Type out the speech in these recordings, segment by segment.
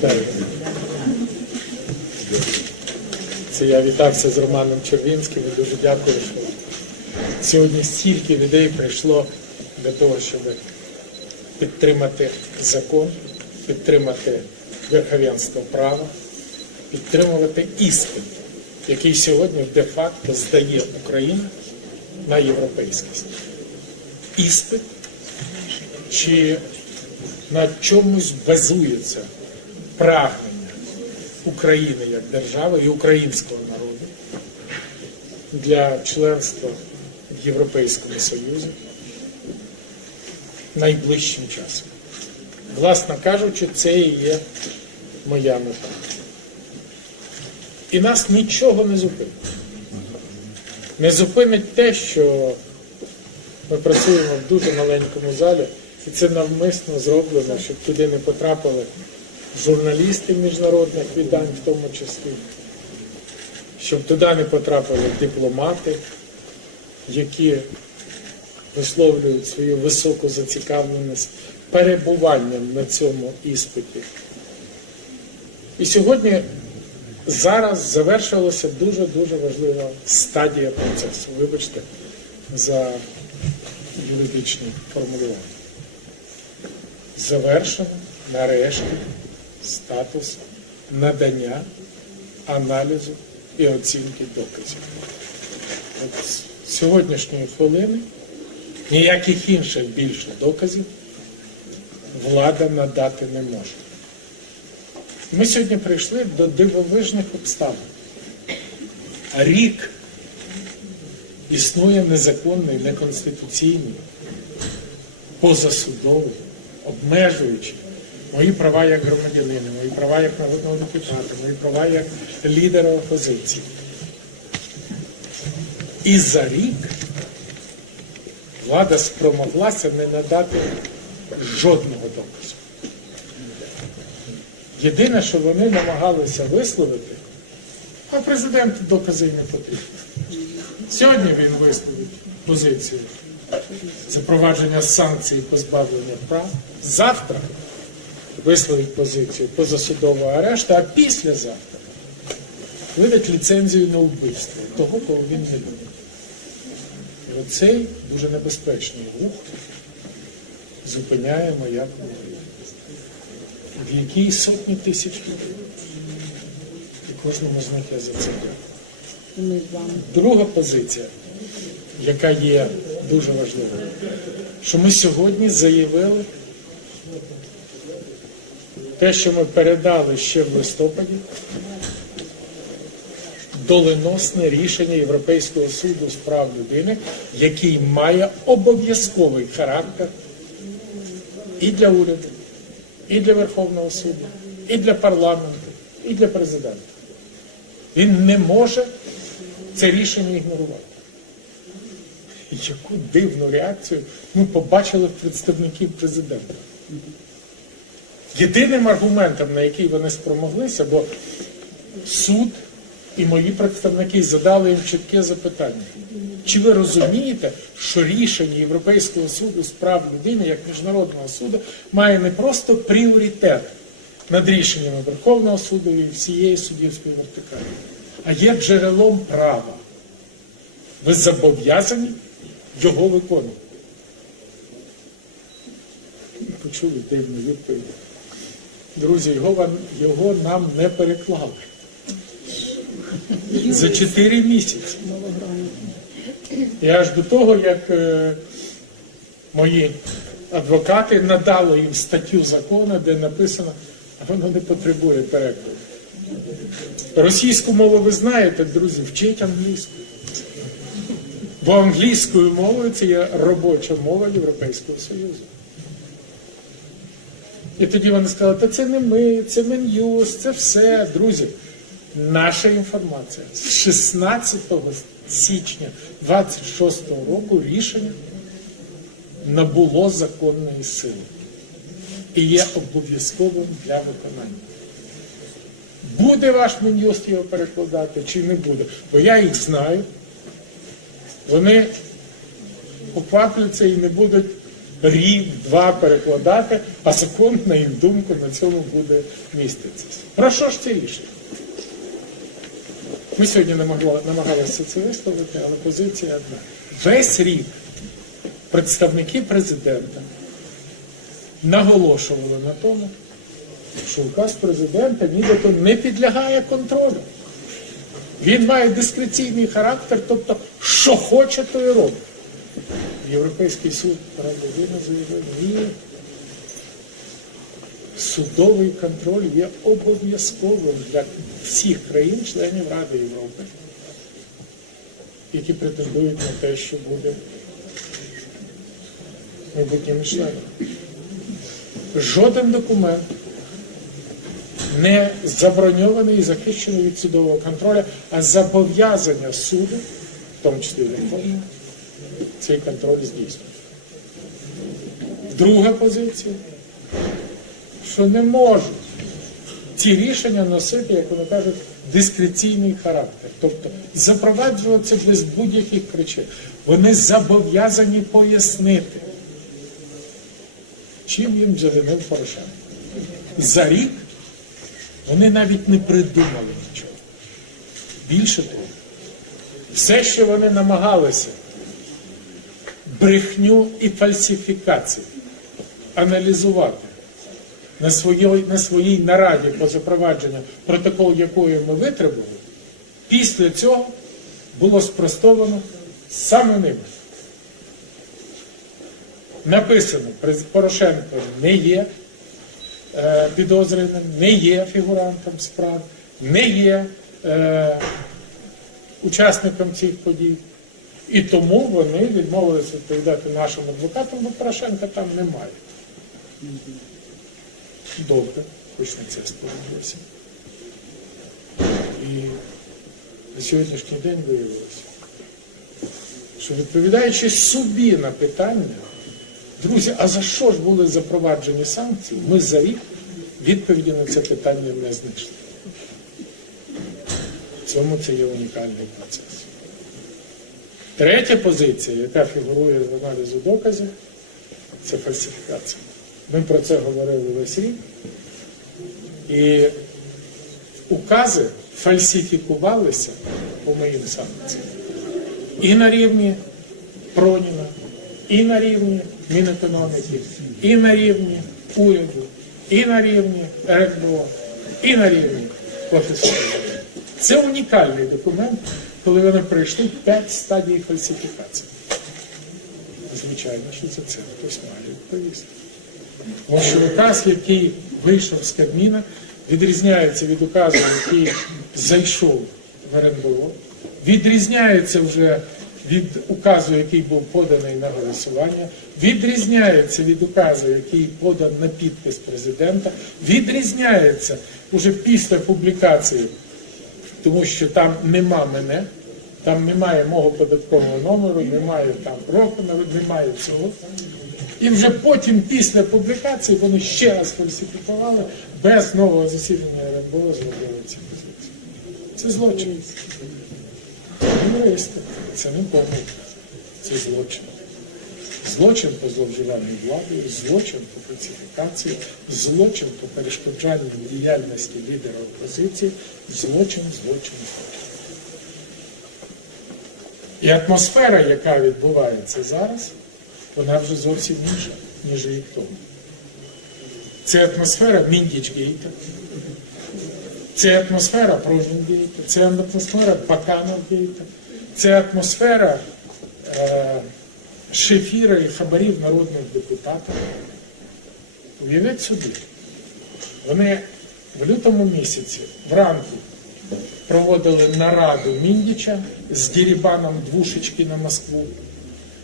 Вітаю. Це я вітався з Романом Червінським і дуже дякую, що сьогодні стільки людей прийшло для того, щоб підтримати закон, підтримати верховенство права, підтримувати іспит, який сьогодні де-факто здає Україна на європейськість. Іспит чи на чомусь базується прагнення України як держави і українського народу для членства в Європейському Союзі найближчим часом. Власно кажучи, це і є моя мета. І нас нічого не зупинить. Не зупинить те, що ми працюємо в дуже маленькому залі, і це навмисно зроблено, щоб туди не потрапили журналісти міжнародних видань, в тому числі, щоб туди не потрапили дипломати, які висловлюють свою високу зацікавленість перебуванням на цьому іспиті. І сьогодні зараз завершилася дуже-дуже важлива стадія процесу. Вибачте за юридичні формулювання. Завершено нарешті статус надання аналізу і оцінки доказів. От з сьогоднішньої хвилини ніяких інших більше доказів влада надати не може. Ми сьогодні прийшли до дивовижних обставин. Рік існує незаконний, неконституційний, позасудовий, обмежуючий мої права як громадянина, мої права як народного депутата, мої права як лідера опозиції. І за рік влада спромоглася не надати жодного доказу. Єдине, що вони намагалися висловити, а президенту докази не потрібні. Сьогодні він висловить позицію запровадження санкцій позбавлення прав. Завтра висловить позицію позасудового арешту, а післязавтра видать ліцензію на вбивство того, кого він не. І оцей дуже небезпечний рух зупиняє моя половина, в якій сотні тисяч людей. І кожному з них я за це дякую. Друга позиція, яка є дуже важливою, що ми сьогодні заявили те, що ми передали ще в листопаді, доленосне рішення Європейського суду з прав людини, який має обов'язковий характер і для уряду, і для Верховного суду, і для парламенту, і для президента. Він не може це рішення ігнорувати. Яку дивну реакцію ми побачили в представників президента. Єдиним аргументом, на який вони спромоглися, бо суд і мої представники задали їм чітке запитання. Чи ви розумієте, що рішення Європейського суду з прав людини як міжнародного суду має не просто пріоритет над рішеннями Верховного суду і всієї суддівської вертикалі, а є джерелом права. Ви зобов'язані його виконувати. Почули дивну відповідь. Друзі, його, нам не переклали. За 4 місяці. І аж до того, як е, мої адвокати надали їм статтю закону, де написано, воно не потребує перекладу. Російську мову ви знаєте, друзі, вчіть англійську. Бо англійською мовою це є робоча мова Європейського Союзу. І тоді вони сказали, та це не ми, це Мін'юз, це все, друзі. Наша інформація з 16 січня 26 року рішення набуло законної сили і є обов'язковим для виконання. Буде ваш Мін'юст його перекладати чи не буде? Бо я їх знаю. Вони поквапляться і не будуть рік, два перекладати, а закон, на їх думку, на цьому буде міститися. Про що ж це рішення? Ми сьогодні намагалися це висловити, але позиція одна. Весь рік представники президента наголошували на тому, що указ президента нібито не підлягає контролю. Він має дискреційний характер, тобто, що хоче, то і робить. Європейський суд прав людини заявив, ні. Судовий контроль є обов'язковим для всіх країн-членів Ради Європи, які претендують на те, що буде майбутніми членами. Жоден документ не заброньований і захищений від судового контролю, а зобов'язання суду, в тому числі Верховного, цей контроль здійснювати. Друга позиція, що не можуть ці рішення носити, як вони кажуть, дискреційний характер. Тобто запроваджуватися без будь-яких причин. Вони зобов'язані пояснити, чим їм завинив Порошенко. За рік вони навіть не придумали нічого. Більше того, все, що вони намагалися, брехню і фальсифікацію аналізувати на своїй, на своїй нараді по запровадженню, протокол якої ми витребували, після цього було спростовано саме ними. Написано, Порошенко не є е, підозрюваним, не є фігурантом справ, не є е, учасником цих подій. І тому вони відмовилися відповідати нашим адвокатам, бо Порошенка там немає. Добре, хоч на це сподобалося. І на сьогоднішній день виявилося, що відповідаючи собі на питання, друзі, а за що ж були запроваджені санкції, ми за рік відповіді на це питання не знайшли. В цьому це є унікальний процес. Третя позиція, яка фігурує в аналізу доказів, це фальсифікація. Ми про це говорили весь рік. І укази фальсифікувалися по моїм санкціям. І на рівні Проніна, і на рівні Мінекономіки, і на рівні уряду, і на рівні РНБО, і на рівні Офісу. Це унікальний документ, коли вони пройшли п'ять стадій фальсифікації. Звичайно, що за це хтось має відповісти. Тому указ, який вийшов з Кабміна, відрізняється від указу, який зайшов в РНБО, відрізняється вже від указу, який був поданий на голосування, відрізняється від указу, який подан на підпис президента, відрізняється уже після публікації, тому що там нема мене, там немає мого податкового номеру, немає там року, немає цього. І вже потім, після публікації, вони ще раз фальсифікували, без нового засідання РНБО зробили ці позиції. Це злочин. Це не помилка, це злочин. Злочин по зловживанню владою, злочин по фальсифікації, злочин по перешкоджанню діяльності лідера опозиції, злочин, злочин, злочин. І атмосфера, яка відбувається зараз, вона вже зовсім інша, ніж рік тому. Це атмосфера Міндічгейта, це атмосфера Прожингейта, це атмосфера Бакановгейта, це атмосфера е, шефіра і хабарів народних депутатів. Уявіть собі, вони в лютому місяці вранку проводили нараду Міндіча з Дірібаном двушечки на Москву,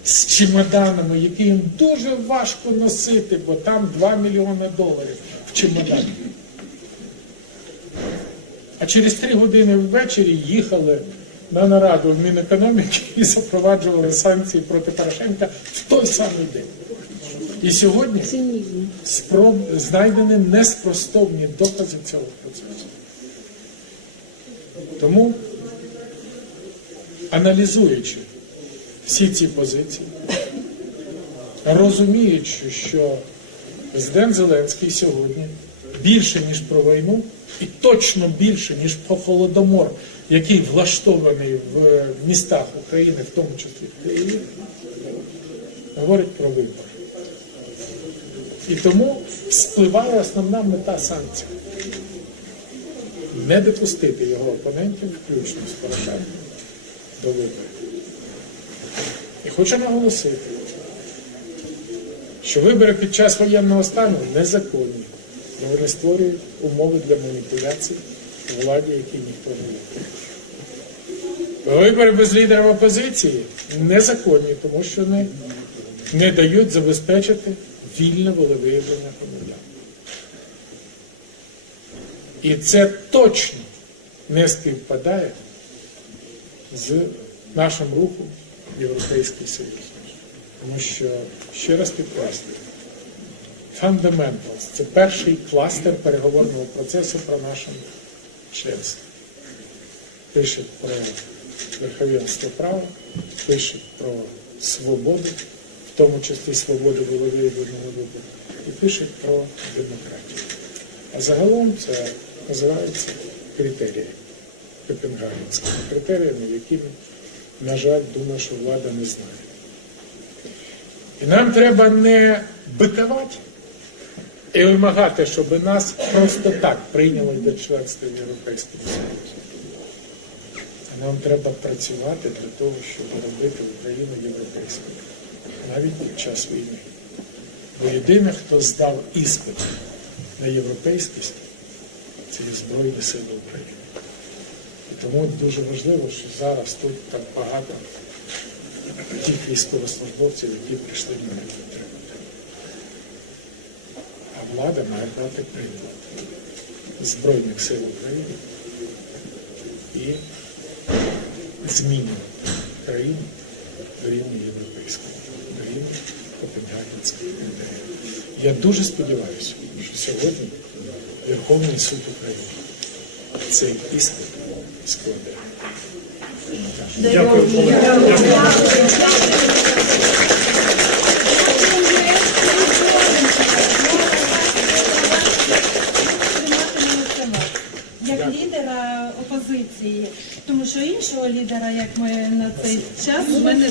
з чемоданами, які їм дуже важко носити, бо там 2 мільйони доларів в чемодані. А через три години ввечері їхали на нараду в Мінекономіки і запроваджували санкції проти Порошенка в той самий день. І сьогодні спроб... знайдені неспростовні докази цього процесу. Тому, аналізуючи всі ці позиції, розуміючи, що президент Зеленський сьогодні більше, ніж про війну, і точно більше, ніж про Холодомор, який влаштований в містах України, в тому числі в Києві, говорить про вибори. І тому спливає основна мета санкцій. Не допустити його опонентів, включно з Порошенком, до виборів. І хочу наголосити, що вибори під час воєнного стану незаконні, бо вони створюють умови для маніпуляцій владі, які ніхто не любить. Вибори без лідера опозиції незаконні, тому що не, не дають забезпечити вільне волевиявлення громадян. І це точно не співпадає з нашим рухом Європейський Союз. Тому що, ще раз підкреслюю, Fundamentals – це перший кластер переговорного процесу про наше членство. Пише про верховенство права, пише про свободу, в тому числі свободу волевиявленого вибору, і пише про демократію. А загалом це називається критерії Копенгагенськими критеріями, якими, на жаль, думаю, що влада не знає. І нам треба не бикувати і вимагати, щоб нас просто так прийняли до членства в Європейському Союзі. А нам треба працювати для того, щоб робити Україну європейською, навіть під час війни. Бо єдине, хто здав іспит на європейськість, це є Збройні Сили України. І тому дуже важливо, що зараз тут так багато тих військовослужбовців, які прийшли на. А влада має брати приклад Збройних сил України і змінювати країну до рівня європейського, до рівня Копенгагенських критеріїв. Я дуже сподіваюся, що сьогодні Верховний суд України цей іспит складе. Дякую, колеги. як лідера тому що іншого лідера, як ми на цей час, ми мене